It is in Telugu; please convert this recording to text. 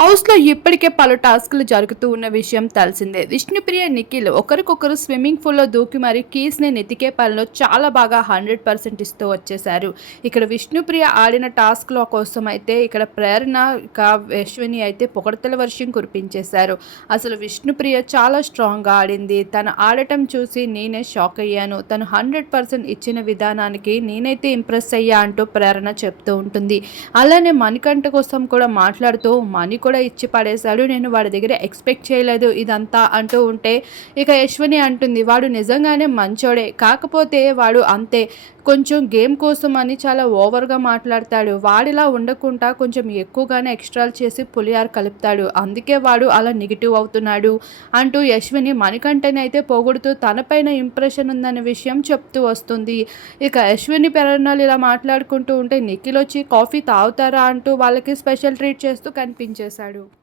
హౌస్లో ఇప్పటికే పలు టాస్క్లు జరుగుతూ ఉన్న విషయం తెలిసిందే. విష్ణుప్రియ నిఖిల్ ఒకరికొకరు స్విమ్మింగ్ పూల్లో దూకి మరి కీస్ని నెతికే పనిలో చాలా బాగా హండ్రెడ్ పర్సెంట్ ఇస్తూ వచ్చేశారు. ఇక్కడ విష్ణుప్రియ ఆడిన టాస్క్ల కోసం అయితే ఇక్కడ ప్రేరణ అశ్విని యశ్విని అయితే పొగడతల వర్షం కురిపించేశారు. అసలు విష్ణుప్రియ చాలా స్ట్రాంగ్గా ఆడింది. తను ఆడటం చూసి నేనే షాక్ అయ్యాను. తను హండ్రెడ్ పర్సెంట్ ఇచ్చిన విధానానికి నేనైతే ఇంప్రెస్ అయ్యా అంటూ ప్రేరణ చెప్తూ ఉంటుంది. అలానే మణికంఠ కోసం కూడా మాట్లాడుతూ మణి కూడా ఇచ్చి పడేశాడు. నేను వాడి దగ్గర ఎక్స్పెక్ట్ చేయలేదు. ఇదంతా అంటూ ఉంటే ఇక యశ్వని అంటుంది వాడు నిజంగానే మంచోడే. కాకపోతే వాడు అంతే. కొంచెం గేమ్ కోసం అని చాలా ఓవర్గా మాట్లాడతాడు. వాడిలా ఉండకుండా కొంచెం ఎక్కువగానే ఎక్స్ట్రాలు చేసి పులియార్ కలుపుతాడు. అందుకే వాడు అలా నెగిటివ్ అవుతున్నాడు అంటూ యశ్విని మణికంఠని అయితే పొగుడుతూ తనపైన ఇంప్రెషన్ ఉందనే విషయం చెప్తూ వస్తుంది. ఇక యశ్విని పెరణాలు ఇలా మాట్లాడుకుంటూ ఉంటే నిఖిల్ వచ్చి కాఫీ తాగుతారా? అంటూ వాళ్ళకి స్పెషల్ ట్రీట్ చేస్తూ બેસાડ્યો.